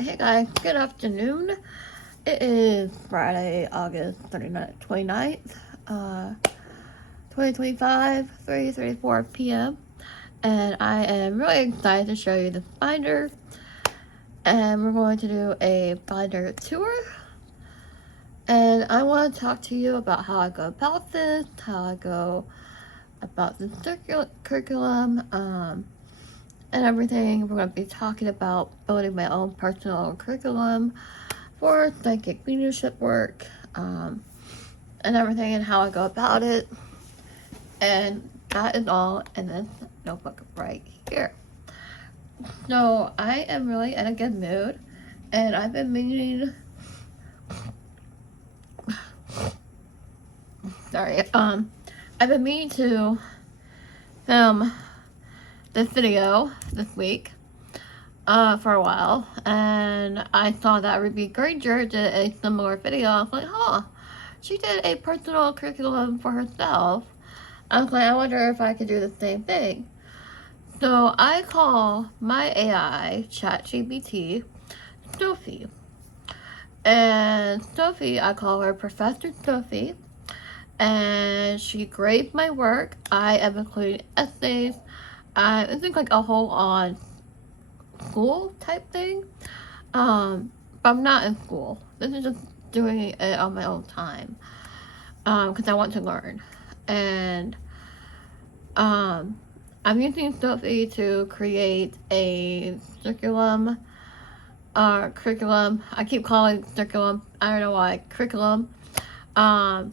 Alright, hey guys, good afternoon. It is Friday, August 29th, 2025, 3:34 p.m. And I am really excited to show you the binder. And we're going to do a binder tour. And I want to talk to you about how I go about this, how I go about the curriculum, and everything. We're going to be talking about building my own personal curriculum for psychic leadership work, and everything, and how I go about it. And that is all in this notebook right here. So I am really in a good mood, and I've been meaning, I've been meaning to film this video this week for a while, and I thought that Ruby Granger did a similar video. I was like, huh, she did a personal curriculum for herself. I was like, I wonder if I could do the same thing. So I call my AI, ChatGPT, Sophie. And Sophie, I call her Professor Sophie, and she grades my work. I am including essays. I think like a whole on school type thing. But I'm not in school. This is just doing it on my own time. Because I want to learn. And I'm using Sophie to create a curriculum. I keep calling it curriculum. I don't know why. Curriculum. And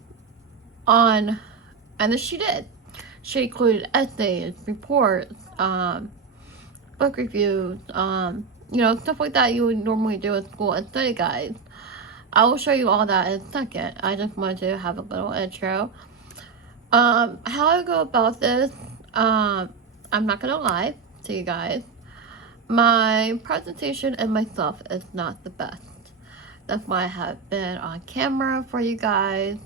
then she did. She included essays, reports, book reviews, stuff like that you would normally do in school and study guides. I will show you all that in a second. I just wanted to have a little intro. How I go about this, I'm not gonna lie to you guys. My presentation and myself is not the best. That's why I have been on camera for you guys.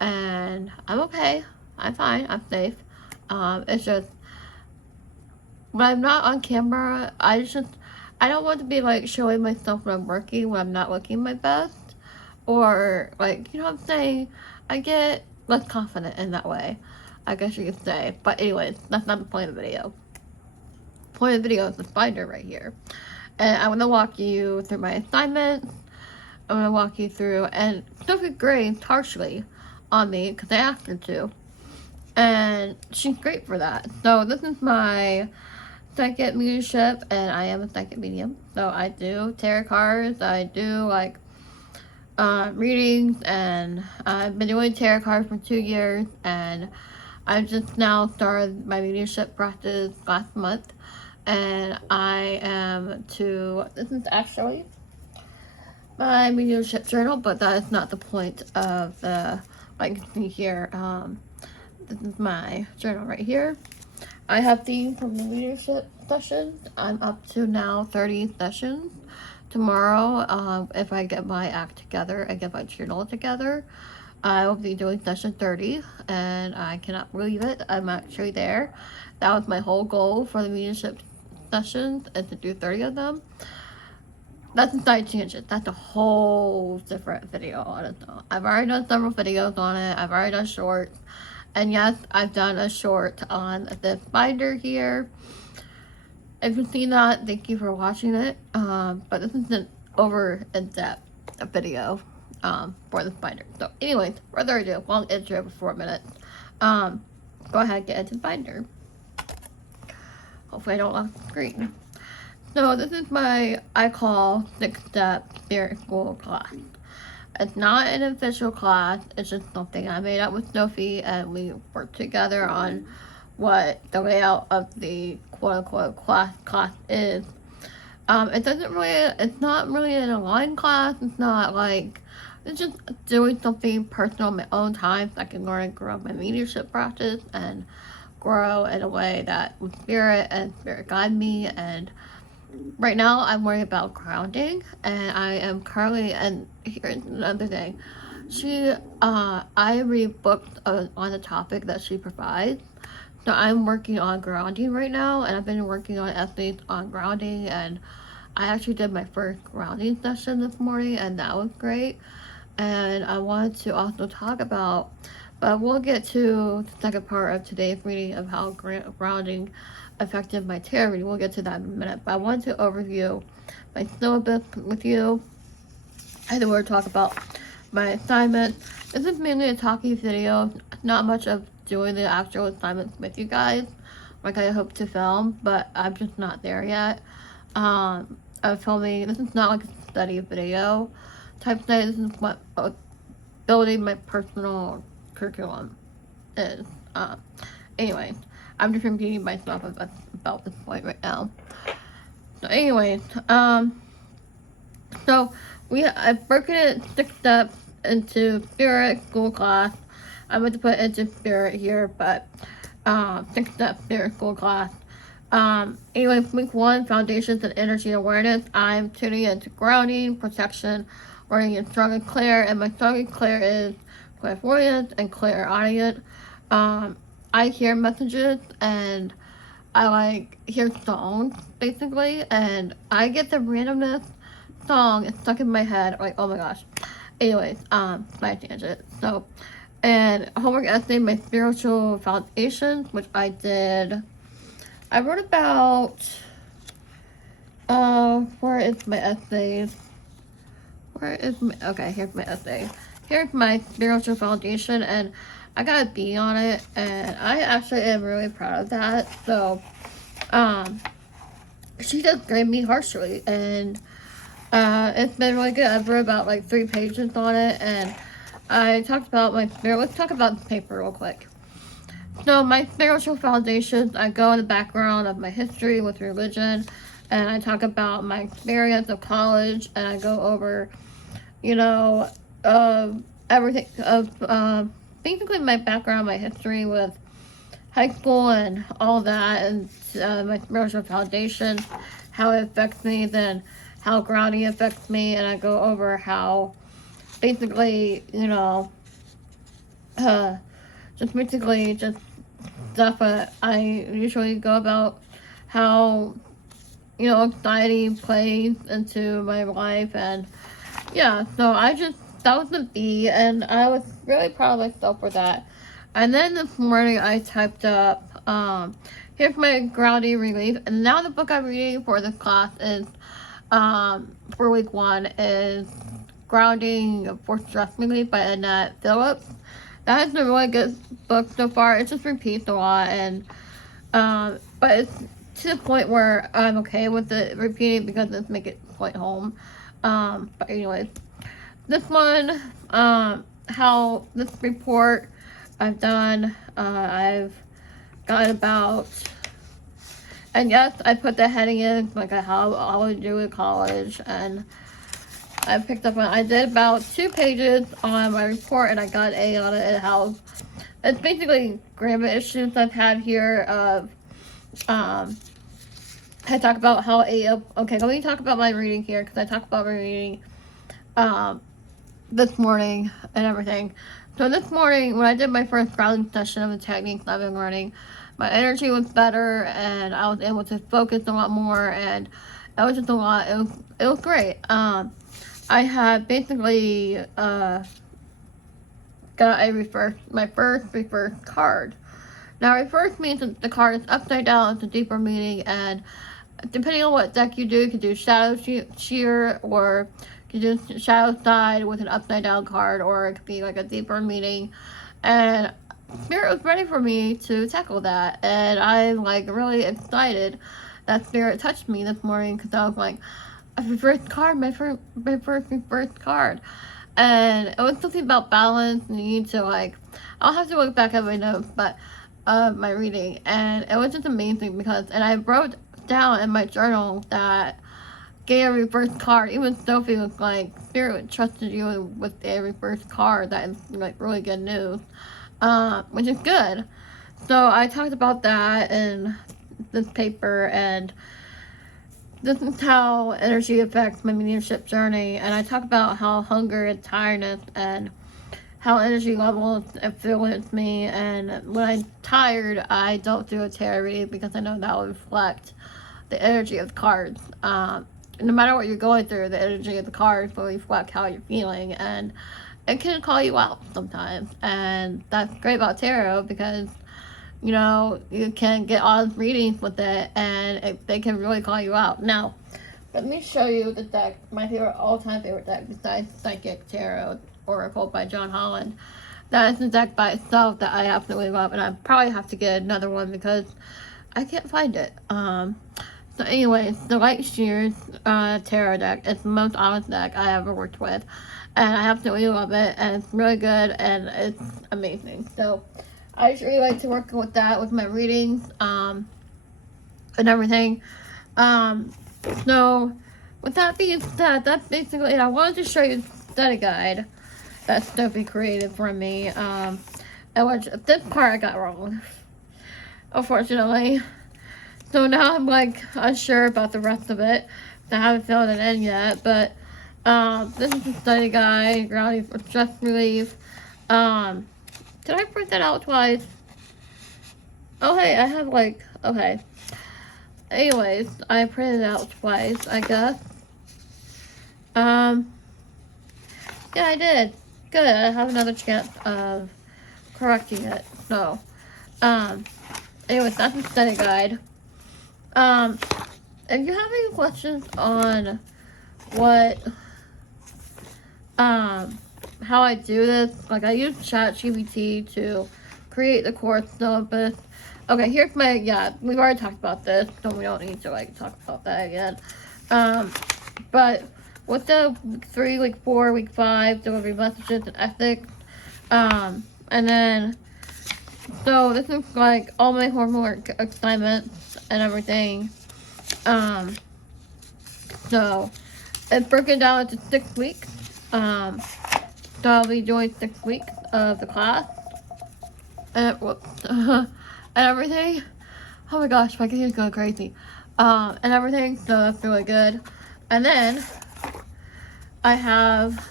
And I'm okay. I'm fine. I'm safe. It's just, when I'm not on camera, I don't want to be like showing myself when I'm working when I'm not looking my best. Or like, you know what I'm saying? I get less confident in that way, I guess you could say. But anyways, that's not the point of the video. The point of the video is this binder right here. And I'm going to walk you through my assignments. I'm going to walk you through, and Sophie grades harshly on me because I asked her to. And she's great for that. So this is my psychic mediumship, and I am a psychic medium. So I do tarot cards, I do like readings, and I've been doing tarot cards for 2 years, and I just now started my mediumship practice last month. And I am this is actually my mediumship journal, but that is not the point of the, like you can see here, this is my journal right here. I have themes from the leadership sessions. I'm up to now 30 sessions. Tomorrow, if I get my act together and get my journal together, I will be doing session 30, and I cannot believe it. I'm actually there. That was my whole goal for the leadership sessions, is to do 30 of them. That's a side tangent. That's a whole different video on its own. I've already done several videos on it. I've already done shorts. And yes, I've done a short on this binder here. If you've seen that, thank you for watching it. But this is an in-depth video for this binder. So anyways, further ado, long intro for 4 minutes. Go ahead and get into the binder. Hopefully I don't lock the screen. So this is my, I call 6-step spirit school class. It's not an official class, it's just something I made up with Sophie, and we worked together on what the layout of the quote-unquote class is. It's not really an aligned class. It's not like, it's just doing something personal in my own time so I can learn and grow my leadership practice and grow in a way that with spirit guide me. And right now I'm worried about grounding, and I am currently, and here's another thing, I read books on the topic that she provides. So I'm working on grounding right now, and I've been working on essays on grounding, and I actually did my first grounding session this morning, and that was great. And I wanted to also talk about, but we'll get to the second part of today's reading of how grounding affected my tarot reading. We'll get to that in a minute. But I wanted to overview my syllabus with you, and then we'll talk about my assignment. This is mainly a talking video, not much of doing the actual assignments with you guys, like I hope to film, but I'm just not there yet. I'm filming, this is not like a study video type study. This is what building my personal curriculum is. Anyways, I'm just repeating myself about this point right now. So anyways, so I've broken it 6 steps into spirit, school, class. I'm going to put into spirit here, but 6 steps, spirit, school, class. Anyway, week 1, foundations and energy awareness. I'm tuning into grounding, protection, learning in strong and clear, and my strong and clear is clairvoyance and clairaudient. I hear messages and I hear songs basically, and I get the randomness song is stuck in my head, like, oh my gosh. Anyways, my tangent. So, and homework essay, my spiritual foundations, which I did. I wrote about, where is my essays? Okay, here's my essay. Here's my spiritual foundation, and I got a B on it, and I actually am really proud of that. So, she just graded me harshly, and it's been really good. I've wrote about 3 pages on it, and I talked about my spirit. Let's talk about the paper real quick. So my spiritual foundations, I go in the background of my history with religion, and I talk about my experience of college, and I go over, everything of basically my background, my history with high school and all that, and my spiritual foundation, how it affects me, then how grounding affects me, and I go over how basically, just stuff I usually go about, how, anxiety plays into my life, and yeah, so that was the B, and I was really proud of myself for that. And then this morning I typed up, here's my grounding relief, and now the book I'm reading for this class is, for week 1 is Grounding for Stress Relief by Annette Phillips. That has been a really good book so far. It just repeats a lot, and but it's to the point where I'm okay with it repeating because it's make it point home. But anyways, this one, how this report I've done, I've got about, and yes, I put the heading in like how I would do in college, and I picked up I did about 2 pages on my report, and I got an A on it. And how it's basically grammar issues I've had here of, I talk about how okay, let me talk about my reading here, because I talk about my reading, this morning and everything. So this morning, when I did my first grounding session of the techniques I've been learning, my energy was better, and I was able to focus a lot more, and it was just a lot. It was great. I had basically got my first reverse card. Now, reverse means that the card is upside down. It's a deeper meaning, and depending on what deck you can do shadow sheer, or you can do shadow side with an upside down card, or it could be like a deeper meaning. And Spirit was ready for me to tackle that, and I'm really excited that Spirit touched me this morning, because I was like, a reverse card, my first reverse card. And it was something about balance, and you need to I'll have to look back at my notes, but my reading, and it was just amazing and I wrote down in my journal that getting a reverse card, even Sophie was like, Spirit trusted you with a reverse card. That is really good news, which is good. So I talked about that in this paper, and this is how energy affects my mediumship journey. And I talk about how hunger and tiredness, and how energy levels influence me. And when I'm tired, I don't do a tarot reading, because I know that will reflect the energy of cards. no matter what you're going through, the energy of the cards will reflect how you're feeling, and it can call you out sometimes. And that's great about tarot because, you know, you can get on readings with it, and they can really call you out. Now, let me show you the deck, my favorite, all-time favorite deck besides Psychic Tarot Oracle by John Holland. That is a deck by itself that I absolutely love, and I probably have to get another one because I can't find it. So anyways, the Light Shears Tarot deck is the most honest deck I ever worked with, and I absolutely love it, and it's really good, and it's amazing. So I just really like to work with that with my readings, and everything. So with that being said, that's basically it. I wanted to show you the study guide that Sophie created for me, and which this part I got wrong, unfortunately. So now I'm like unsure about the rest of it. I haven't filled it in yet, but this is the study guide, grounding for stress relief. Did I print that out twice? Oh hey, I have like, okay. Anyways, I printed it out twice, I guess. Yeah, I did. Good, I have another chance of correcting it. So, anyways, that's the study guide. If you have any questions on what, how I do this, like I use ChatGPT to create the course syllabus. Okay, here's my, yeah, we've already talked about this, so we don't need to like talk about that again. But with the week 3, week 4, week 5 delivery messages and ethics, and then, so this is like all my homework assignments and everything. So it's broken down into 6 weeks. So I'll be doing 6 weeks of the class. And whoops. And everything. Oh my gosh, my kid's going crazy. And everything, so that's really good. And then I have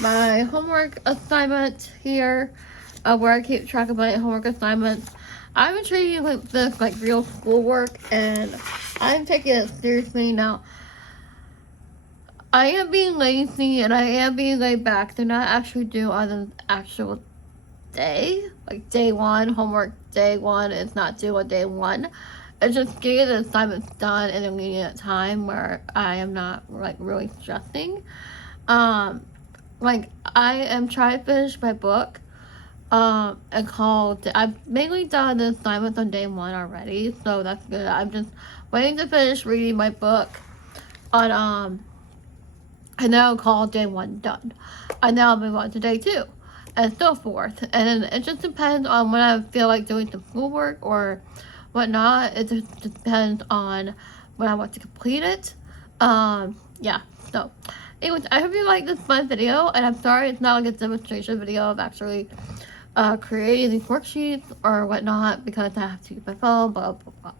my homework assignment here, where I keep track of my homework assignments. I've been treating this like real schoolwork, and I'm taking it seriously now. I am being lazy and I am being laid back to not actually do on the actual day, like day 1, homework day 1 is not due on day 1. It's just getting the assignments done in a lenient time where I am not like really stressing. Like I am trying to finish my book, and called, I've mainly done the assignments on day 1 already, so that's good. I'm just waiting to finish reading my book on, and then I'll call day 1 done. And then I'll move on to day 2, and so forth. And then it just depends on when I feel like doing some schoolwork or whatnot. It just depends on when I want to complete it. Yeah, so anyways, I hope you like this fun video, and I'm sorry it's not like a demonstration video of actually creating these worksheets or whatnot because I have to use my phone, blah blah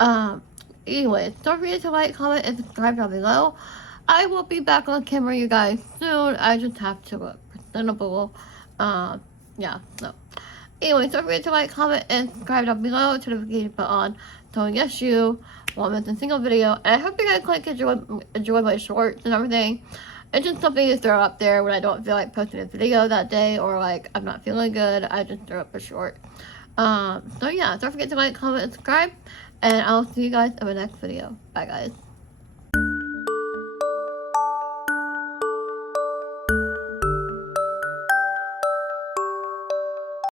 blah. Anyways, don't forget to like, comment, and subscribe down below. I will be back on camera, you guys, soon. I just have to look presentable. Yeah, so anyways, don't forget to like, comment, and subscribe down below. Turn the notification bell on so yes, you won't miss a single video. And I hope you guys like enjoy my shorts and everything. It's just something to throw up there when I don't feel like posting a video that day, or like I'm not feeling good. I just throw up a short. So yeah, don't forget to like, comment, and subscribe, and I'll see you guys in my next video. Bye guys.